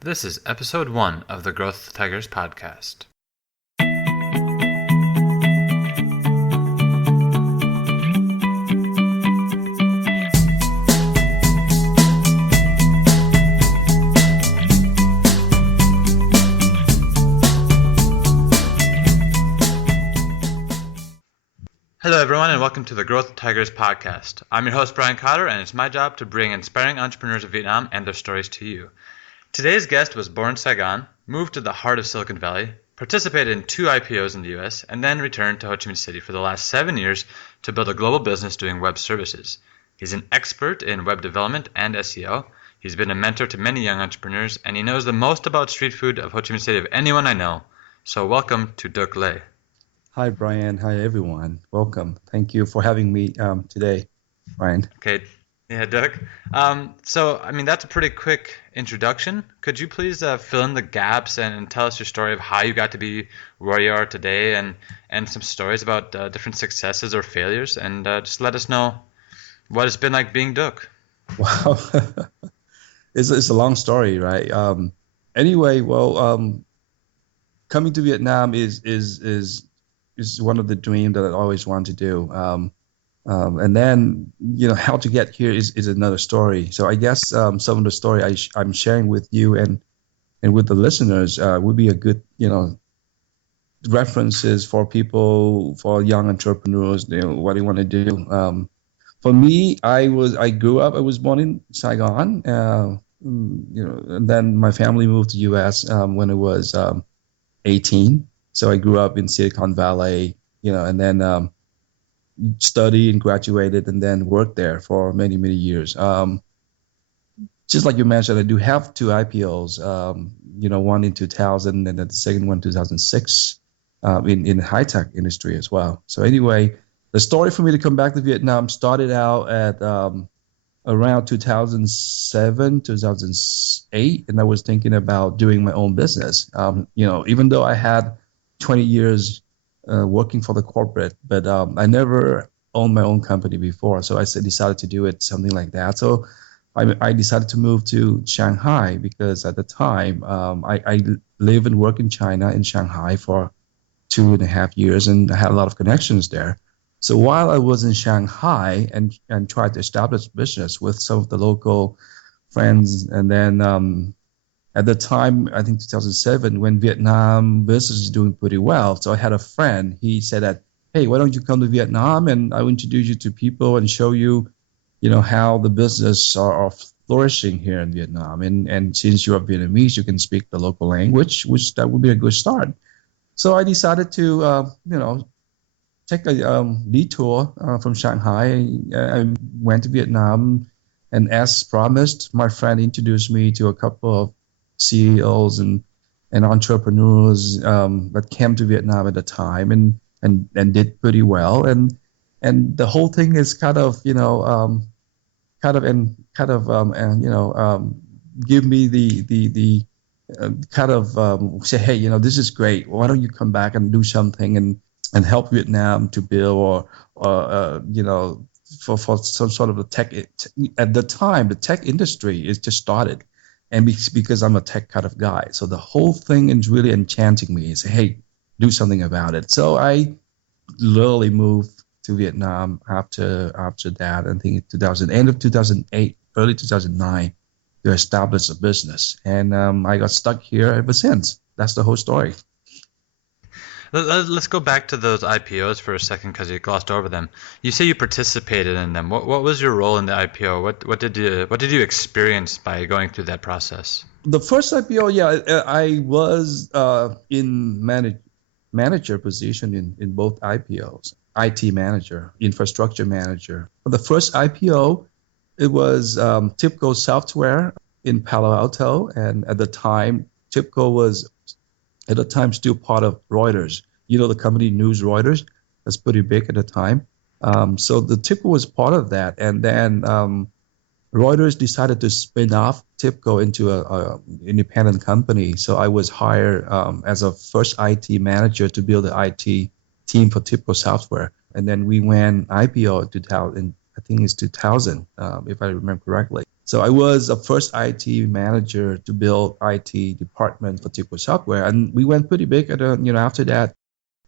This is episode 1 of the Growth Tigers podcast. Hello everyone and welcome to the Growth Tigers podcast. I'm your host Brian Cotter and it's my job to bring inspiring entrepreneurs of Vietnam and their stories to you. Today's guest was born in Saigon, moved to the heart of Silicon Valley, participated in 2 IPOs in the US, and then returned to Ho Chi Minh City for the last 7 years to build a global business doing web services. He's an expert in web development and SEO. He's been a mentor to many young entrepreneurs, and he knows the most about street food of Ho Chi Minh City of anyone I know. So welcome to Duc Les. Hi, Brian. Hi, everyone. Welcome. Thank you for having me today, Brian. Okay. Yeah, Duc. That's a pretty quick introduction. Could you please fill in the gaps and tell us your story of how you got to be where you are today and some stories about different successes or failures, and just let us know what it's been like being Duc. Wow. It's a long story, right? Coming to Vietnam is one of the dreams that I always wanted to do. And then, how to get here is another story. So I guess some of the story I'm sharing with you and with the listeners would be a good, references for people, for young entrepreneurs, what they want to do. For me, I was born in Saigon, and then my family moved to U.S. When I was 18. So I grew up in Silicon Valley, and then studied and graduated and then worked there for many, many years. Just like you mentioned, I do have 2 IPOs, one in 2000 and then the second one 2006 in high-tech industry as well. So anyway, the story for me to come back to Vietnam started out at around 2007, 2008, and I was thinking about doing my own business. Even though I had 20 years working for the corporate, but I never owned my own company before, so I decided to do it, something like that. So I decided to move to Shanghai because at the time I live and work in China, in Shanghai for 2.5 years, and I had a lot of connections there. So while I was in Shanghai and tried to establish business with some of the local friends, and then at the time, I think 2007, when Vietnam business is doing pretty well. So I had a friend, he said that, hey, why don't you come to Vietnam and I will introduce you to people and show you, how the business are flourishing here in Vietnam. And since you are Vietnamese, you can speak the local language, which that would be a good start. So I decided to, take a detour from Shanghai. I went to Vietnam, and as promised, my friend introduced me to a couple of CEOs and entrepreneurs that came to Vietnam at the time and did pretty well, and the whole thing is give me the say, hey, this is great. Why don't you come back and do something and help Vietnam to build or for some sort of a tech. At the time, the tech industry is just started. And because I'm a tech kind of guy. So the whole thing is really enchanting me. Say, hey, do something about it. So I literally moved to Vietnam after that, I think end of 2008, early 2009, to establish a business. And I got stuck here ever since. That's the whole story. Let's go back to those IPOs for a second because you glossed over them. You say you participated in them. What was your role in the IPO? What did you experience by going through that process? The first IPO, I was in manager position in both IPOs. IT manager, infrastructure manager. For the first IPO, it was TIBCO Software in Palo Alto, and at the time, TIBCO was still part of Reuters. The company news Reuters, that's pretty big at the time. So the TIBCO was part of that. And then Reuters decided to spin off TIBCO into a independent company. So I was hired as a first IT manager to build the IT team for TIBCO Software. And then we went IPO in I think it's 2000, if I remember correctly. So I was a first IT manager to build IT department for TIPCO Software, and we went pretty big after that.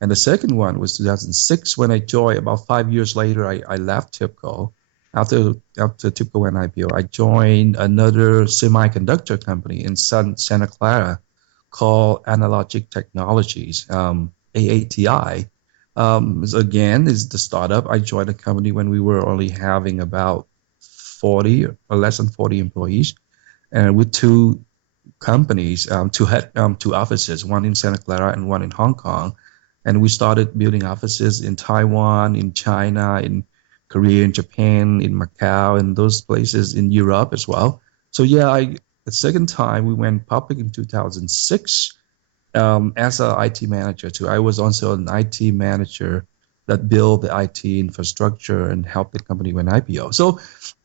And the second one was 2006 when I joined. About 5 years later, I left TIPCO. After TIPCO went IPO, I joined another semiconductor company in Santa Clara called Analogic Technologies, AATI. Again, is the startup. I joined the company when we were only having about 40 or less than 40 employees, and with two companies, two offices, one in Santa Clara and one in Hong Kong. And we started building offices in Taiwan, in China, in Korea, in Japan, in Macau, and those places in Europe as well. So yeah, the second time we went public in 2006 as an IT manager too. I was also an IT manager that built the IT infrastructure and helped the company win IPO. So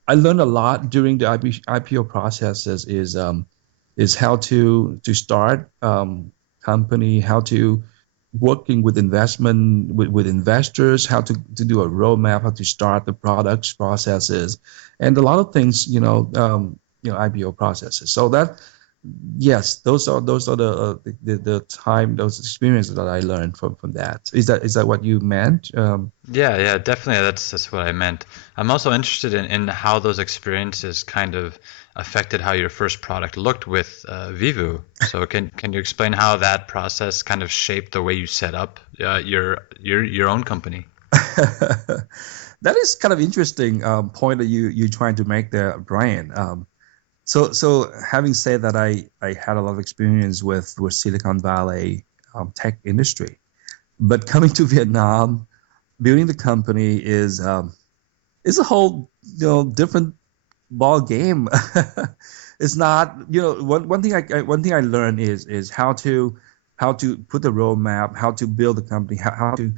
I learned a lot during the IPO processes. Is how to start company, how to working with with investors, how to do a roadmap, how to start the products processes, and a lot of things, IPO processes. So that, yes, those are the time, those experiences that I learned from that. Is that what you meant? Yeah, definitely. That's what I meant. I'm also interested in how those experiences kind of affected how your first product looked with Vivu. So can you explain how that process kind of shaped the way you set up your own company? That is kind of interesting point that you're trying to make there, Brian. So having said that, I had a lot of experience with Silicon Valley tech industry, but coming to Vietnam, building the company is a whole different ball game. It's not, one thing I learned is how to put the roadmap, how to build the company, how to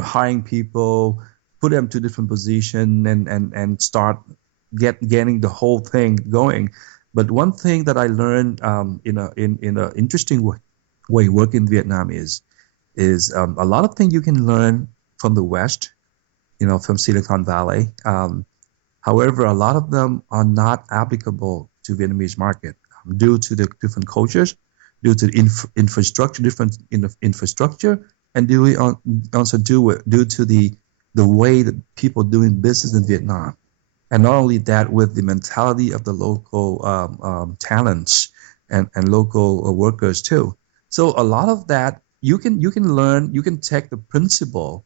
hiring people, put them to different position, and start getting the whole thing going. But one thing that I learned in a interesting way work in Vietnam is a lot of things you can learn from the West, from Silicon Valley. However, a lot of them are not applicable to Vietnamese market due to the different cultures, due to infrastructure, different infrastructure, and due to the way that people doing business in Vietnam. And not only that, with the mentality of the local talents and local workers too. So a lot of that you can learn, you can take the principle,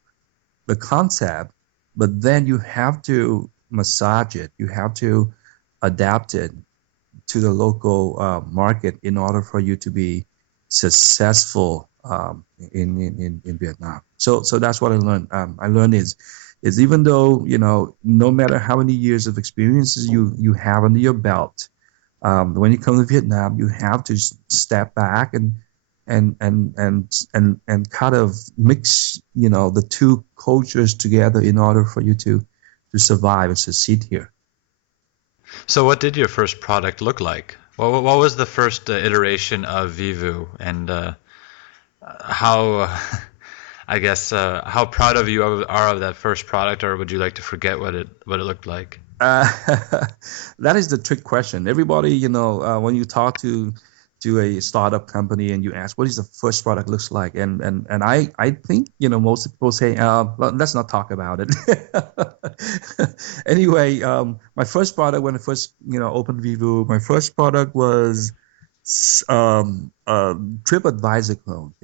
the concept, but then you have to massage it. You have to adapt it to the local market in order for you to be successful in Vietnam. So that's what I learned. I learned is even though no matter how many years of experiences you have under your belt, when you come to Vietnam, you have to step back and kind of mix the two cultures together in order for you to survive and succeed here. So what did your first product look like? What was the first iteration of Vivu, and how I guess how proud of you are of that first product, or would you like to forget what it looked like? Uh, that is the trick question. Everybody, when you talk to a startup company and you ask what is the first product looks like, and I think most people say, well, let's not talk about it. Anyway, my first product when I first opened Vivu, my first product was a TripAdvisor clone.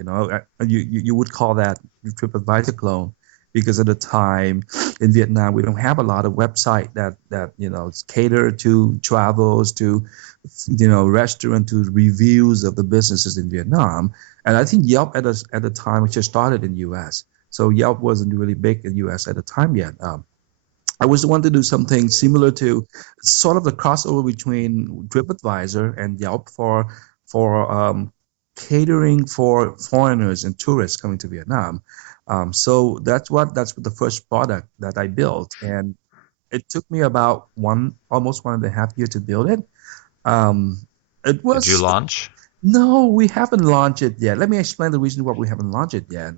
You would call that TripAdvisor clone, because at the time in Vietnam we don't have a lot of website that cater to travels, to restaurant, to reviews of the businesses in Vietnam. And I think Yelp at the time just started in US, so Yelp wasn't really big in US at the time yet. I was the one to do something similar to sort of the crossover between TripAdvisor and Yelp for catering for foreigners and tourists coming to Vietnam. So that's what the first product that I built, and it took me about almost 1.5 years to build it. It Did you was launch? No, we haven't launched it yet. Let me explain the reason why we haven't launched it yet.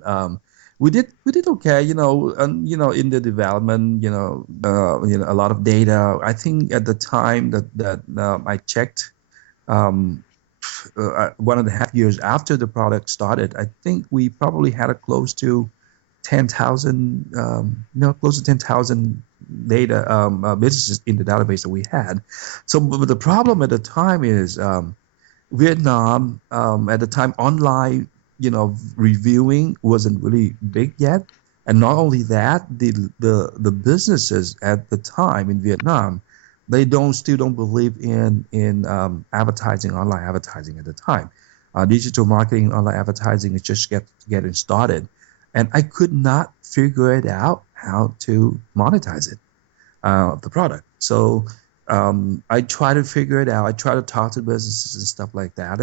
we did okay, and in the development, a lot of data. I think at the time that I checked, um, 1.5 years after the product started, I think we probably had a close to 10,000, close to 10,000 data businesses in the database that we had. So, but the problem at the time is Vietnam, at the time, online, reviewing wasn't really big yet. And not only that, the businesses at the time in Vietnam, they still don't believe in advertising, online advertising at the time. Digital marketing, online advertising is just getting started, and I could not figure it out how to monetize it, the product. So I try to figure it out. I try to talk to businesses and stuff like that,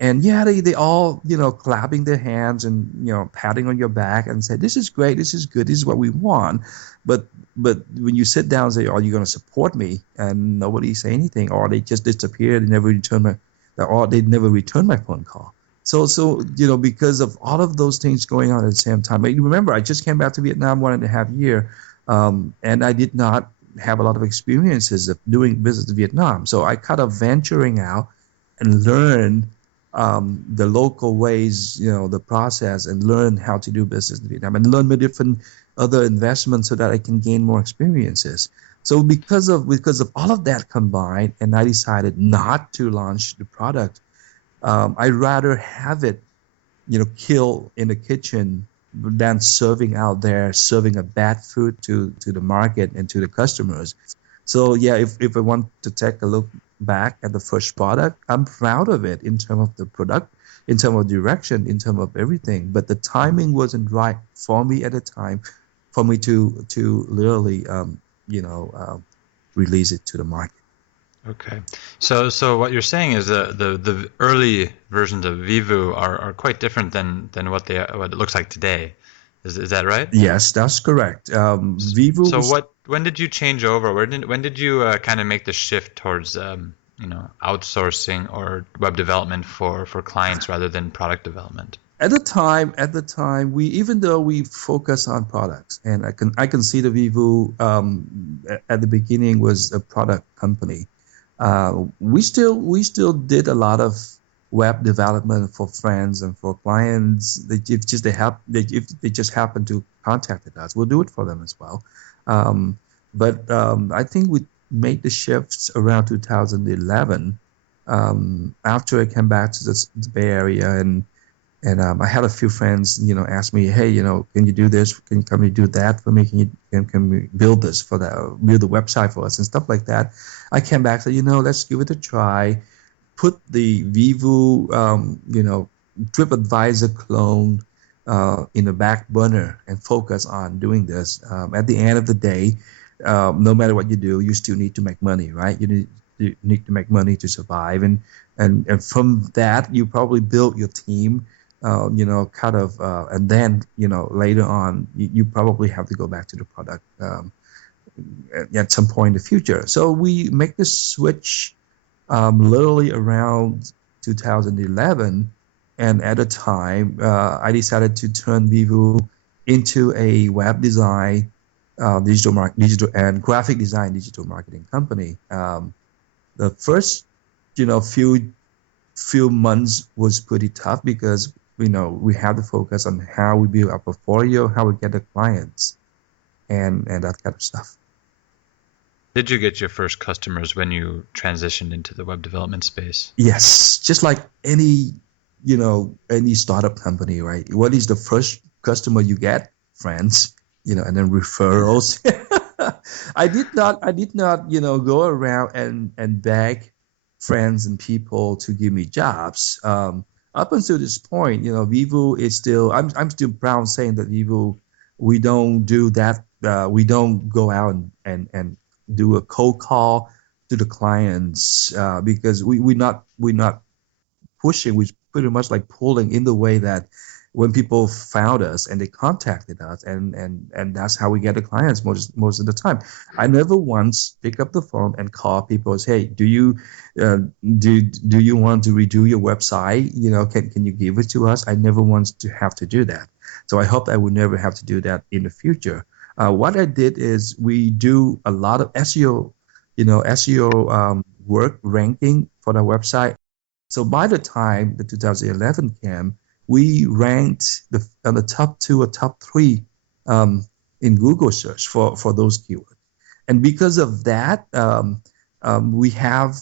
and yeah, they all clapping their hands and patting on your back and say, this is great, this is good, this is what we want. But when you sit down and say, are you going to support me, and nobody say anything, or they just disappeared and never return my phone call. So because of all of those things going on at the same time. But remember, I just came back to Vietnam 1.5 year, and I did not have a lot of experiences of doing business in Vietnam. So I kind of venturing out and learn the local ways, the process, and learn how to do business in Vietnam, and learn the different other investments so that I can gain more experiences. So because of all of that combined, and I decided not to launch the product. I'd rather have it, kill in the kitchen than serving a bad food to the market and to the customers. So yeah, if I want to take a look back at the first product, I'm proud of it in terms of the product, in terms of direction, in terms of everything. But the timing wasn't right for me at the time, for me to literally release it to the market. Okay. So what you're saying is the early versions of Vivu are quite different than what it looks like today. Is that right? Yes, that's correct. Vivu So was when did you change over? When did you kind of make the shift towards outsourcing or web development for clients rather than product development? at the time, we, even though we focus on products, and I can see the Vivu at the beginning was a product company. We still did a lot of web development for friends and for clients. If they just happen to contact us, we'll do it for them as well. But I think we made the shifts around 2011, after I came back to the Bay Area, and I had a few friends, ask me, hey, can you do this? Can you come and do that for me? Can we build this build the website for us and stuff like that? I came back, said, let's give it a try. Put the Vivu, TripAdvisor clone in the back burner and focus on doing this. At the end of the day, no matter what you do, you still need to make money, right? You need to make money to survive, and from that, you probably build your team. And then, later on, you probably have to go back to the product at some point in the future. So we make the switch literally around 2011, and at the time, I decided to turn Vivu into a web design, digital and graphic design digital marketing company. The first, few months was pretty tough because we had to focus on how we build our portfolio, how we get the clients, and that kind of stuff. Did you get your first customers when you transitioned into the web development space? Yes, just like any startup company, right? What is the first customer you get? Friends, and then referrals. I did not, go around and beg friends and people to give me jobs. Up until this point, Vivu is still. I'm still proud saying that Vivu, we don't do that. We don't go out and do a cold call to the clients, because we're not pushing. We're pretty much like pulling in the way that when people found us and they contacted us, and that's how we get the clients most of the time. I never once pick up the phone and call people and say, hey, do you want to redo your website? Can you give it to us? I never want to have to do that. So I hope I will never have to do that in the future. What I did is we do a lot of SEO, SEO work ranking for the website. So by the time the 2011 came, we ranked on the top two or top three in Google search for those keywords. And because of that, we have,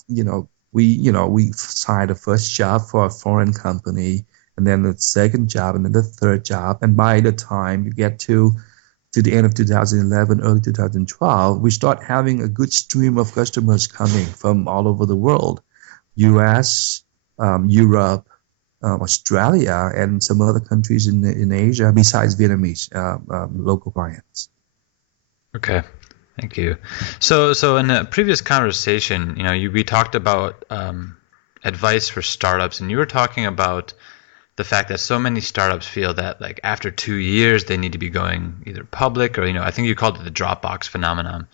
we signed the first job for a foreign company, and then the second job, and then the third job. And by the time you get to the end of 2011, early 2012, we start having a good stream of customers coming from all over the world, US, Europe, Australia, and some other countries in Asia besides Vietnamese local clients. Okay. Thank you. So in a previous conversation, we talked about advice for startups, and you were talking about the fact that so many startups feel that like after 2 years they need to be going either public or I think you called it the Dropbox phenomenon,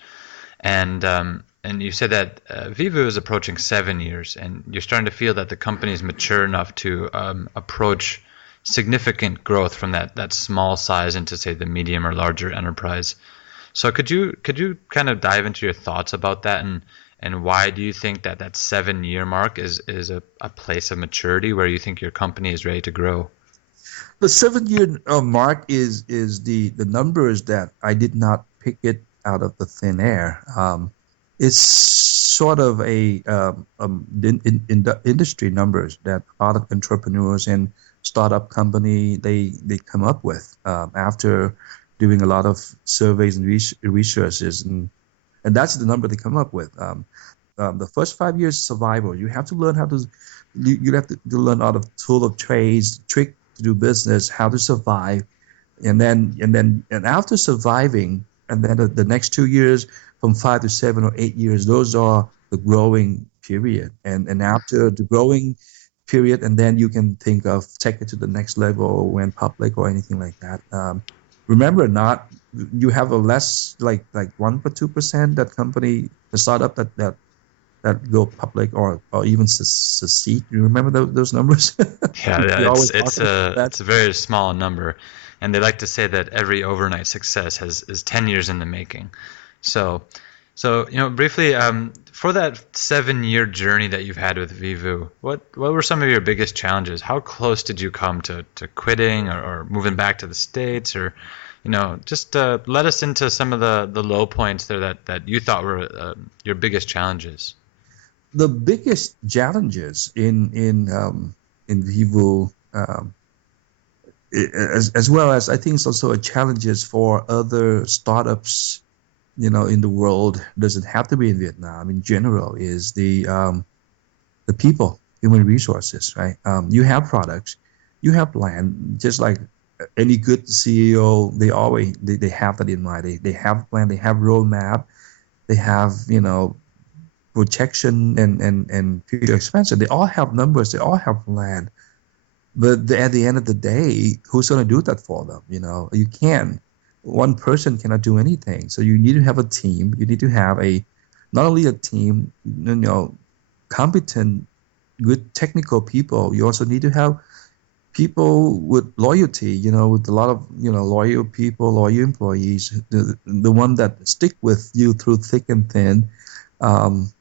and you said that Vivu is approaching 7 years, and you're starting to feel that the company is mature enough to approach significant growth from that small size into say the medium or larger enterprise. So could you kind of dive into your thoughts about that, and why do you think that 7 year mark is a place of maturity where you think your company is ready to grow? The 7 year mark is the numbers that I did not pick it out of the thin air. It's sort of in industry numbers that a lot of entrepreneurs and startup company they come up with after doing a lot of surveys and researches, and that's the number they come up with. The first 5 years survival, you have to learn how to you have to learn all the tool of trades, trick to do business, how to survive, and after surviving, and then the next 2 years, from 5 to 7 or 8 years, those are the growing period, and after the growing period, and then you can think of take it to the next level, when public or anything like that. Remember, not you have a less like 1 or 2% that company, the startup that go public or even succeed. You remember those numbers? We Yeah, always it's talk about that. a very small number, and they like to say that every overnight success is 10 years in the making. So briefly, for that 7 year journey that you've had with Vivu, what were some of your biggest challenges? How close did you come to quitting or moving back to the States, or just let us into some of the low points there that you thought were your biggest challenges. The biggest challenges in Vivo, as well as I think it's also a challenges for other startups, in the world. Doesn't have to be in Vietnam. In general, is the people, human resources, right? You have products, you have plan, just like any good CEO. They always they have that in mind. They have plan, they have roadmap, they have projection and future expansion. They all have numbers, they all have plan. But at the end of the day, who's going to do that for them? You can't. One person cannot do anything. So you need to have a team. You need to have not only a team, competent, good technical people. You also need to have people with loyalty, with a lot of, loyal people, loyal employees, the one that stick with you through thick and thin, from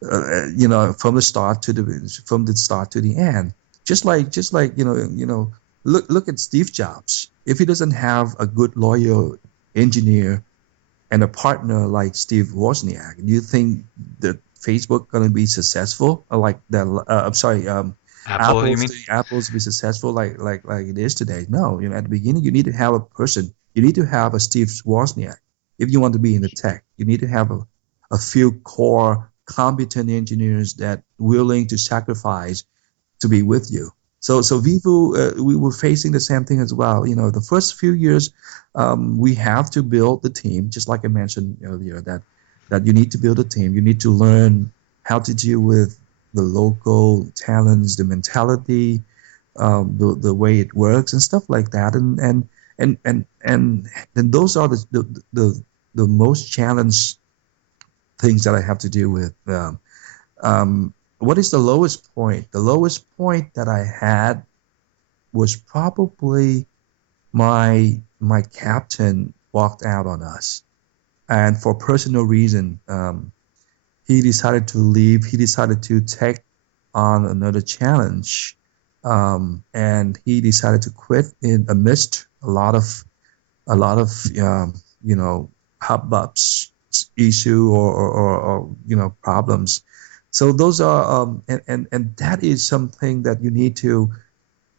the start to the end. Just like look at Steve Jobs. If he doesn't have a good loyal engineer and a partner like Steve Wozniak, do you think that Facebook gonna be successful? Like that? I'm sorry. Apple, you mean? Apple's be successful like it is today? No. At the beginning, you need to have a person. You need to have a Steve Wozniak. If you want to be in the tech, you need to have a few core competent engineers that willing to sacrifice to be with you. So Vivo, we were facing the same thing as well. The first few years, we have to build the team, just like I mentioned earlier, that you need to build a team. You need to learn how to deal with the local talents, the mentality, the way it works, and stuff like that. And those are the most challenged things that I have to deal with. What is the lowest point? The lowest point that I had was probably my captain walked out on us, and for personal reason, he decided to leave. He decided to take on another challenge, and he decided to quit in amidst a lot of you know hubbubs, issue or problems. So those are and that is something that you need to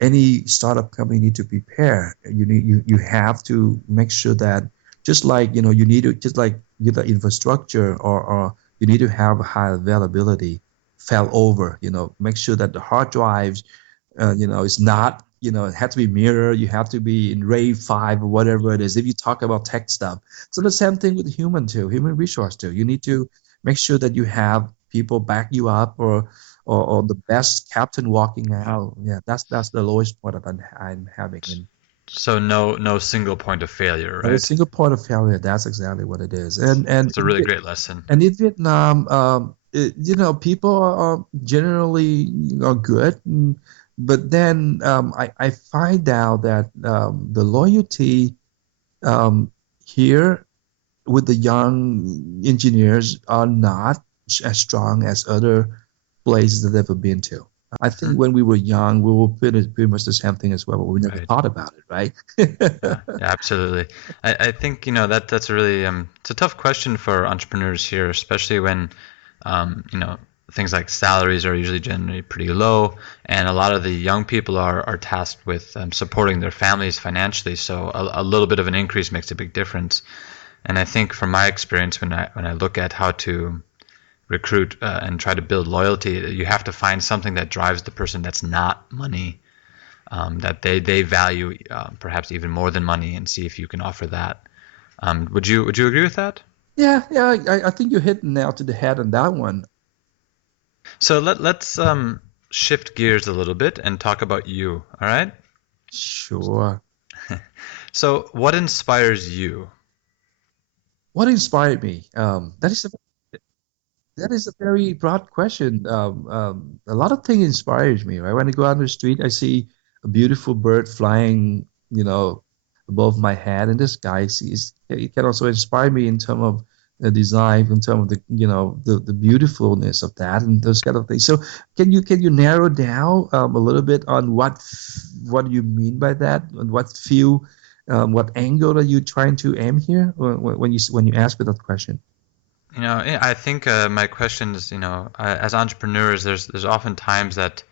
any startup company need to prepare. You have to make sure that just like you need to just like the infrastructure or you need to have high availability fell over. Make sure that the hard drives it's not, it has to be mirror, you have to be in RAID 5 or whatever it is, if you talk about tech stuff. So the same thing with human too, human resource too. You need to make sure that you have people back you up or the best captain walking out. Yeah, that's the lowest point that I'm having. And So no single point of failure, a right? single point of failure, that's exactly what it is. It's a really great lesson. And in Vietnam, people are generally are good, but then I find out that the loyalty here with the young engineers are not as strong as other places that I've ever been to. I think Mhm. when we were young, we were pretty much the same thing as well, but we never Right. thought about it, right? Yeah, yeah, absolutely. I think, that's a really it's a tough question for entrepreneurs here, especially when things like salaries are usually generally pretty low, and a lot of the young people are tasked with supporting their families financially. So a little bit of an increase makes a big difference. And I think from my experience, when I look at how to recruit and try to build loyalty, you have to find something that drives the person that's not money, that they value perhaps even more than money, and see if you can offer that. Would you agree with that? Yeah, yeah, I think you hit the nail to the head on that one. So let's shift gears a little bit and talk about you. All right. Sure. So what inspires you? What inspired me? That is a very broad question. A lot of things inspires me, right? When I go out on the street, I see a beautiful bird flying, above my head in the sky. It can also inspire me in terms of the design, in terms of the beautifulness of that and those kind of things. So, can you narrow down a little bit on what do you mean by that, and what angle are you trying to aim here when you ask me that question? Yeah, I think my question is, as entrepreneurs, there's often times that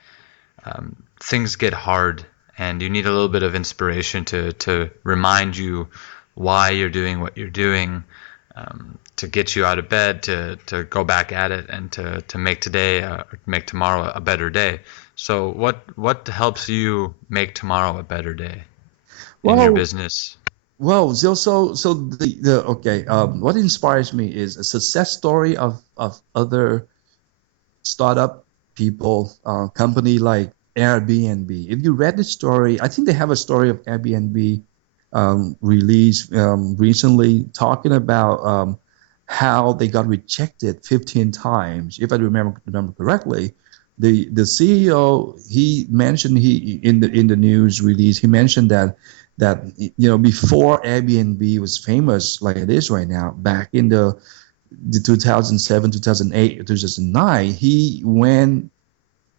things get hard, and you need a little bit of inspiration to remind you why you're doing what you're doing, to get you out of bed, to go back at it, and to make today or make tomorrow a better day. So what helps you make tomorrow a better day in your Well, business? Well, so the okay. What inspires me is a success story of other startup people, company like Airbnb. If you read the story, I think they have a story of Airbnb released recently, talking about how they got rejected 15 times. If I remember correctly, the CEO, he mentioned, he in the news release, he mentioned that before Airbnb was famous like it is right now, back in the 2007, 2008, 2009, he went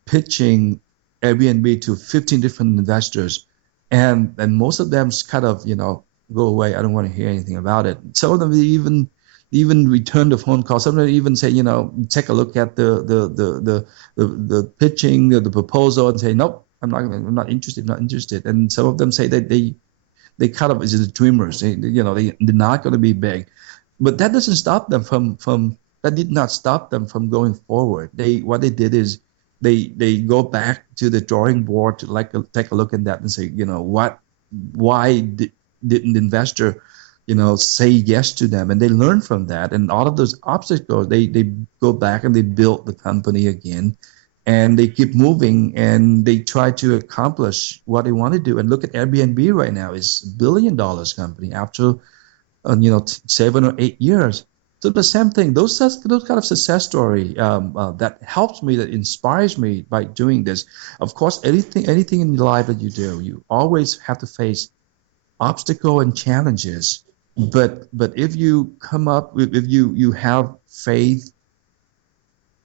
pitching Airbnb to 15 different investors, and most of them kind of go away. I don't want to hear anything about it. Some of them even return the phone call. Some of them even say, take a look at the pitching, the proposal, and say, nope, I'm not interested, not interested. And some of them say that they kind of is the dreamers. They're not going to be big, but that doesn't stop them from that did not stop them from going forward. What they did is they go back to the drawing board to take a look at that and say, why didn't the investor say yes to them, and they learn from that, and all of those obstacles they go back and they build the company again, and they keep moving and they try to accomplish what they want to do. And look at Airbnb right now, is $1 billion company after 7 or 8 years. So the same thing, those kind of success story that helps me, that inspires me by doing this. Of course, anything in your life that you do, you always have to face obstacle and challenges. But if you come up with, if you have faith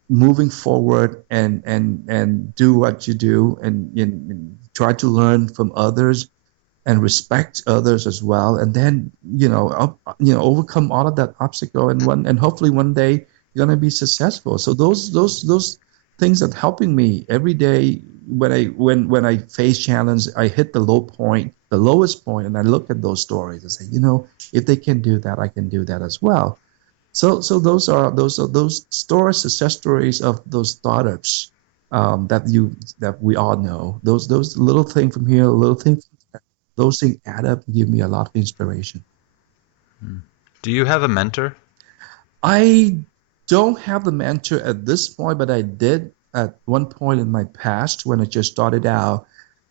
moving forward and do what you do and try to learn from others and respect others as well, and then overcome all of that obstacle and hopefully one day you're gonna be successful. So those things that helping me every day when I face challenge, I hit the lowest point, and I look at those stories and say, if they can do that, I can do that as well. So those stories, success stories of those startups that we all know. Those little thing from here, little thing, those things add up and give me a lot of inspiration. Do you have a mentor? I don't have the mentor at this point, but I did at one point in my past when I just started out.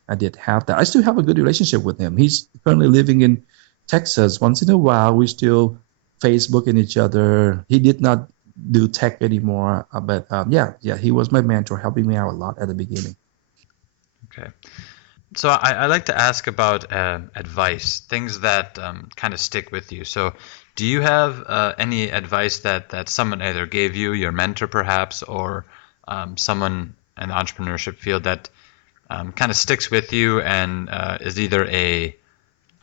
I did have that. I still have a good relationship with him. He's currently living in Texas. Once in a while, we still Facebooking each other. He did not do tech anymore, but yeah, he was my mentor, helping me out a lot at the beginning. Okay. So I like to ask about advice, things that kind of stick with you. So do you have any advice that someone either gave you, your mentor perhaps, or someone in the entrepreneurship field that kind of sticks with you and is either a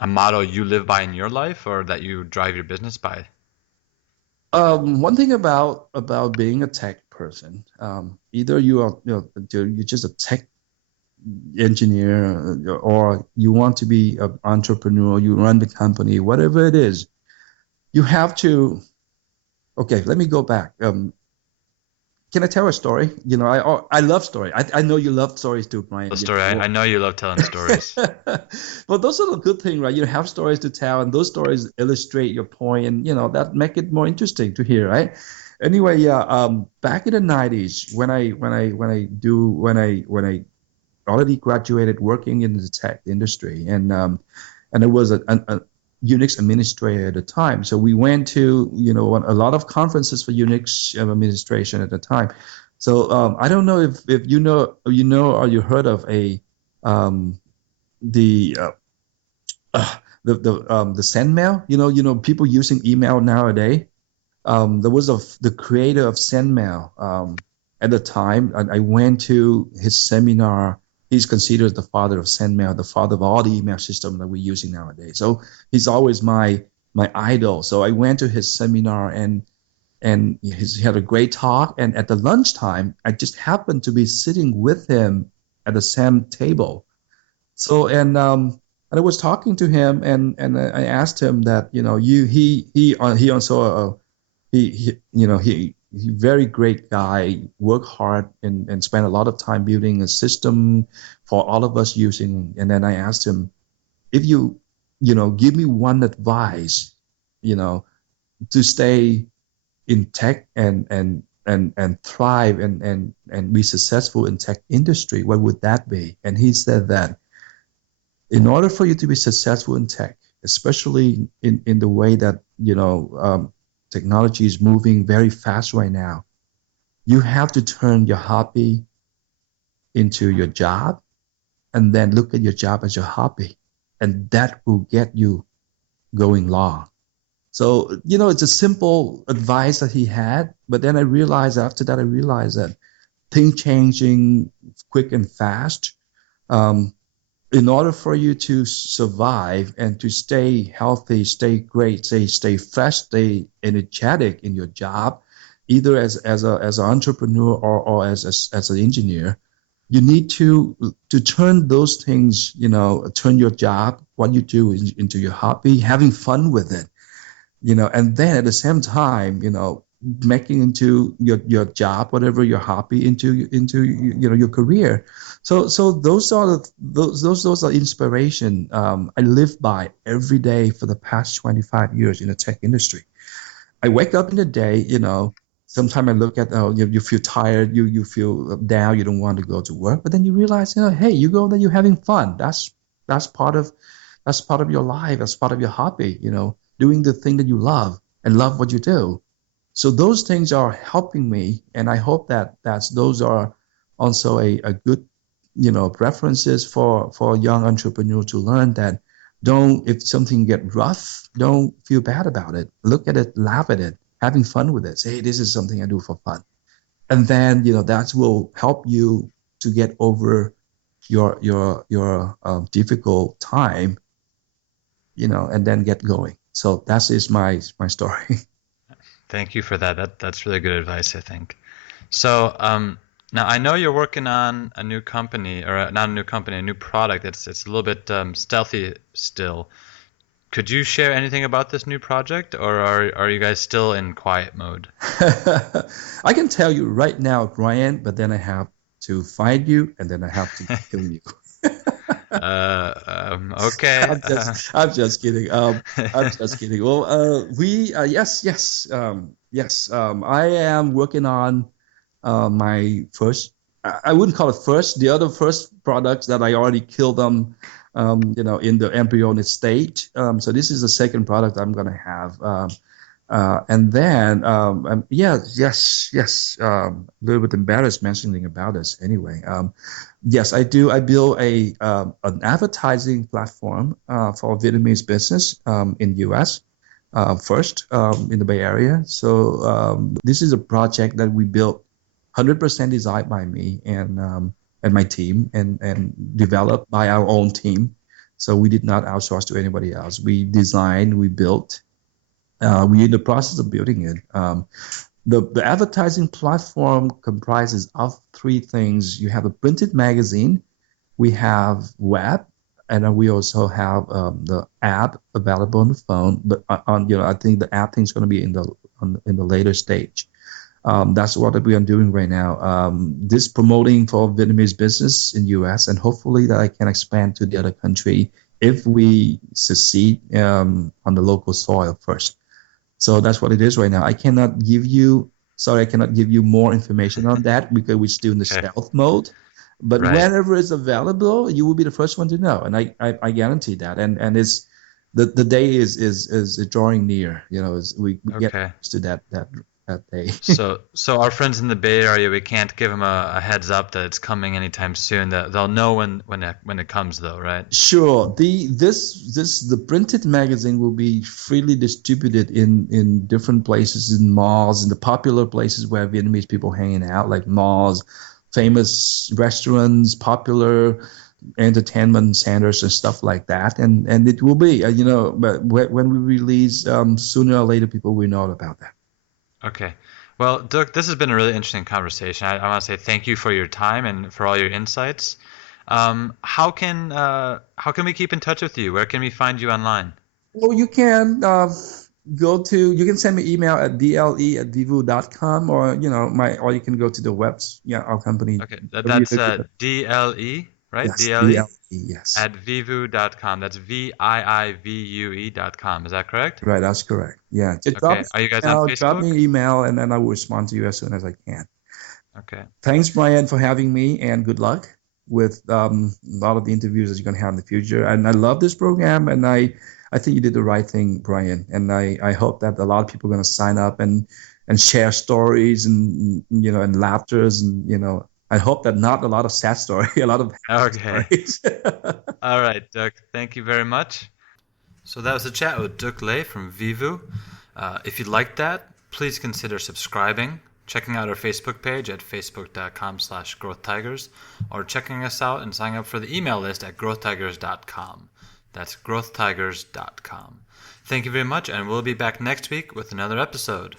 motto you live by in your life or that you drive your business by? One thing about being a tech person, either you are you're just a tech engineer or you want to be an entrepreneur, you run the company, whatever it is, you have to. Okay, let me go back. Can I tell a story? I love story. I know you love stories too, Brian. A story. I know you love telling stories. But those are the good thing, right? You have stories to tell, and those stories illustrate your point, and that make it more interesting to hear, right? Anyway, yeah. Back in the '90s, when I already graduated working in the tech industry, and it was a Unix administrator at the time. So we went to a lot of conferences for Unix administration at the time. So I don't know if you know or you heard of the SendMail. People using email nowadays. There was the creator of SendMail at the time. I went to his seminar. He's considered the father of SendMail, the father of all the email system that we're using nowadays. So he's always my idol. So I went to his seminar and he had a great talk. And at the lunchtime, I just happened to be sitting with him at the same table. So and I was talking to him and I asked him that he also he very great guy, work hard and spend a lot of time building a system for all of us using. And then I asked him, if you give me one advice, to stay in tech and thrive and be successful in tech industry, what would that be? And he said that in order for you to be successful in tech, especially in the way that technology is moving very fast right now, you have to turn your hobby into your job and then look at your job as your hobby. And that will get you going long. So, it's a simple advice that he had. But then after that, I realized that things changing quick and fast. In order for you to survive and to stay healthy, stay great, stay fresh, stay energetic in your job, either as an entrepreneur or as an engineer, you need to turn those things, turn your job, what you do into your hobby, having fun with it, and then at the same time, making into your job, whatever your hobby, into your career. So those are inspiration I live by every day for the past 25 years in the tech industry. I wake up in the day, sometimes I look at you feel tired, you feel down, you don't want to go to work, but then you realize, hey, you go there, you're having fun. That's part of your life, that's part of your hobby, doing the thing that you love and love what you do. So those things are helping me, and I hope that those are also a good, references for a young entrepreneur to learn that Don't, if something get rough, don't feel bad about it. Look at it, laugh at it, having fun with it. Say, hey, this is something I do for fun. And then, that will help you to get over your difficult time, and then get going. So that is my story. Thank you for that. That's really good advice, I think. So, now I know you're working on a new company, or not a new company, a new product. It's a little bit stealthy still. Could you share anything about this new project, or are you guys still in quiet mode? I can tell you right now, Brian, but then I have to find you, and then I have to kill you. Okay. I'm just kidding. I'm just kidding. Well, yes. I am working on my first. I wouldn't call it first. The other first products that I already killed them, in the embryonic state. So this is the second product I'm gonna have. And then, yes. A little bit embarrassed mentioning about this. Anyway, yes, I do. I build an advertising platform for Vietnamese business in U.S. First in the Bay Area. So this is a project that we built 100% designed by me and my team and developed by our own team. So we did not outsource to anybody else. We designed, we built. We're in the process of building it. The advertising platform comprises of three things. You have a printed magazine, we have web, and then we also have the app available on the phone. But I think the app thing is going to be in the later stage. That's what we are doing right now. This promoting for Vietnamese business in U.S. and hopefully that I can expand to the other country if we succeed on the local soil first. So that's what it is right now. I cannot give you more information on that because we're still in the Okay. stealth mode. But Right. whenever it's available, you will be the first one to know, and I guarantee that. And it's the day is drawing near. We get Okay. to that day. So our friends in the Bay Area, we can't give them a heads up that it's coming anytime soon. That they'll know when it comes, though, right? Sure. The printed magazine will be freely distributed in different places, in malls, in the popular places where Vietnamese people hanging out, like malls, famous restaurants, popular entertainment centers and stuff like that. And it will be, but when we release, sooner or later, people will know about that. Okay. Well, Duc, this has been a really interesting conversation. I want to say thank you for your time and for all your insights. How can we keep in touch with you? Where can we find you online? Well, you can you can send me email at dle@vivu.com, or you can go to the webs, our company. Okay, that's DLE, right? Yes, DLE DLE, yes. at vivu.com. That's VIIVUE.com. Is that correct? Right, that's correct. Yeah, just Okay. Are you guys on drop me Facebook? an email, and then I will respond to you as soon as I can. Okay. Thanks, Brian, for having me, and good luck with a lot of the interviews that you're going to have in the future. And I love this program, and I think you did the right thing, Brian. And I hope that a lot of people are going to sign up and share stories and laughters and I hope that not a lot of sad story, a lot of happy Okay. stories. All right, Duc. Thank you very much. So that was a chat with Duc Les from Vivu. If you liked that, please consider subscribing, checking out our Facebook page at facebook.com/growthtigers, or checking us out and signing up for the email list at growthtigers.com. That's growthtigers.com. Thank you very much, and we'll be back next week with another episode.